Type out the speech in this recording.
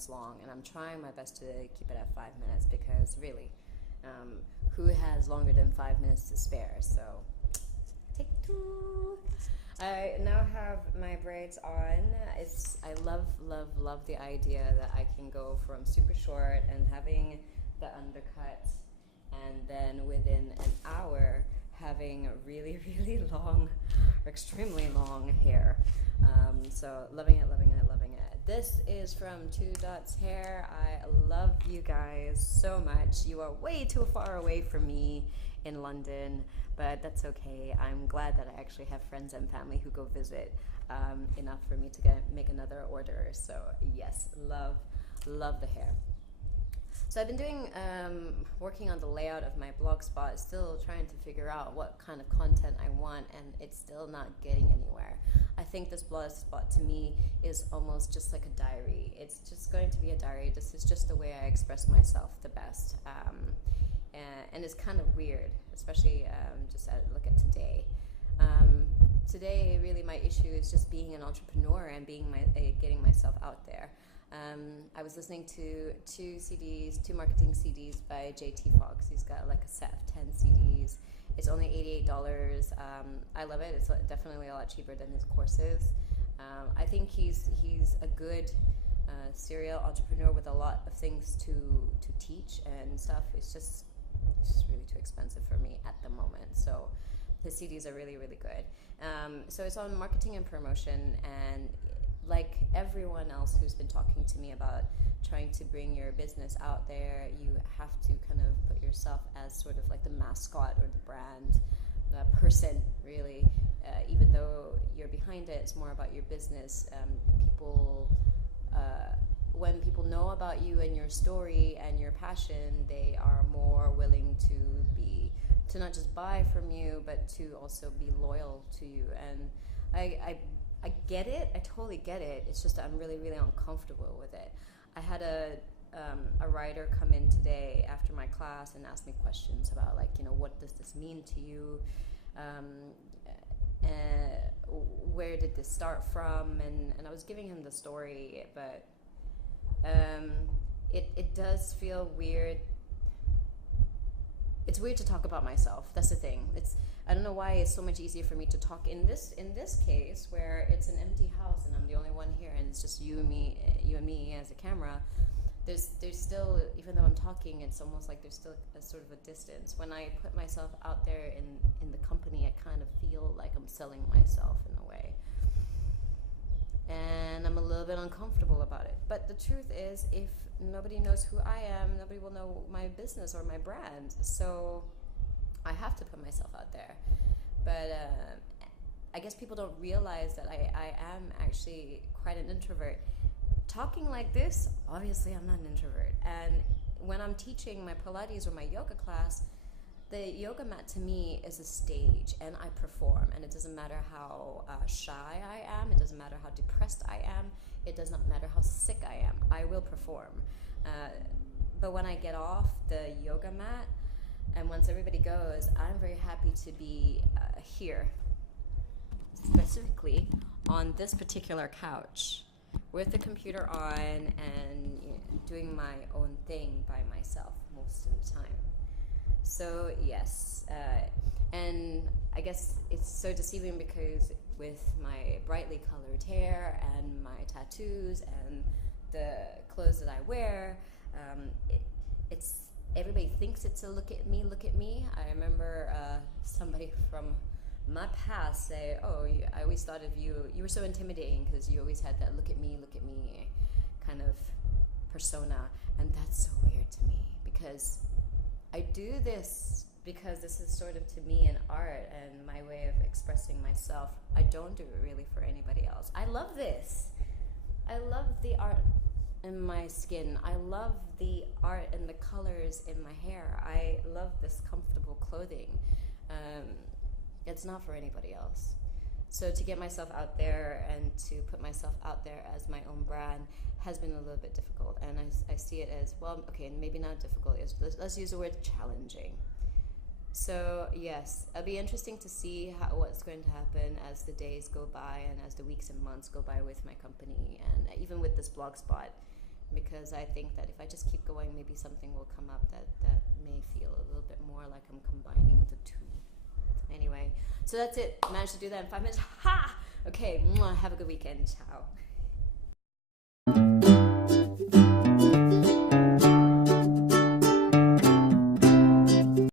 minutes long, and I'm trying my best to keep it at 5 minutes because really, who has longer than 5 minutes to spare? So, take two. I now have my braids on. I love the idea that I can go from super short and having the undercut, and then within an hour having really, really long, extremely long hair. So loving it. This is from Two Dots Hair. I love you guys so much. You are way too far away from me in London, but that's okay. I'm glad that I actually have friends and family who go visit enough for me to make another order. So yes, love the hair. So I've been working on the layout of my blog spot, still trying to figure out what kind of content I want, and it's still not getting anywhere. I think this blog spot to me is almost just like a diary. It's just going to be a diary. This is just the way I express myself the best. And it's kind of weird, especially just look at today. Today, really, my issue is just being an entrepreneur and getting myself out there. I was listening to two marketing CDs by JT Fox. He's got like a set of 10 CDs. It's only $88. I love it. It's definitely a lot cheaper than his courses. I think he's a good serial entrepreneur with a lot of things to teach and stuff. It's just really too expensive for me at the moment. So his CDs are really, really good. So it's on marketing and promotion, and like everyone else who's been talking to me about trying to bring your business out there, you have to kind of put yourself as sort of like the mascot or the brand person, really. Even though you're behind it, it's more about your business. When people know about you and your story and your passion, they are more willing to not just buy from you, but to also be loyal to you. And I get it. I totally get it. It's just that I'm really, really uncomfortable with it. I had a writer come in today after my class and ask me questions about, like, what does this mean to you? Where did this start from? And I was giving him the story, but it does feel weird. It's weird to talk about myself. That's the thing. I don't know why it's so much easier for me to talk in this case where it's an empty house and I'm the only one here and it's just you and me as a camera. There's still, even though I'm talking, it's almost like there's still a sort of a distance. When I put myself out there in the company, I kind of feel like I'm selling myself in a way. And I'm a little bit uncomfortable about it. But the truth is, if nobody knows who I am, nobody will know my business or my brand. So I have to put myself out there. But I guess people don't realize that I am actually quite an introvert. Talking like this, obviously I'm not an introvert. And when I'm teaching my Pilates or my yoga class, the yoga mat to me is a stage, and I perform. And it doesn't matter how shy I am. It doesn't matter how depressed I am. It does not matter how sick I am. I will perform. But when I get off the yoga mat, and once everybody goes, I'm very happy to be here, specifically on this particular couch, with the computer on and doing my own thing by myself most of the time. So yes, and I guess it's so deceiving because with my brightly colored hair and my tattoos and the clothes that I wear, it's everybody thinks it's a look at me. I remember somebody from my past say, "Oh, I always thought of you. You were so intimidating because you always had that look at me kind of persona," and that's so weird to me because I do this because this is sort of to me an art and my way of expressing myself. I don't do it really for anybody else. I love this. I love the art in my skin. I love the art and the colors in my hair. I love this comfortable clothing. It's not for anybody else. So to get myself out there and to put myself out there as my own brand has been a little bit difficult. And I see it as, well, okay, maybe not difficult. Let's use the word challenging. So yes, it'll be interesting to see what's going to happen as the days go by and as the weeks and months go by with my company, and even with this blog spot. because I think that if I just keep going, maybe something will come up that may feel a little bit more like I'm combining the two. Anyway, so that's it. Managed to do that in 5 minutes. Ha! Okay, have a good weekend. Ciao.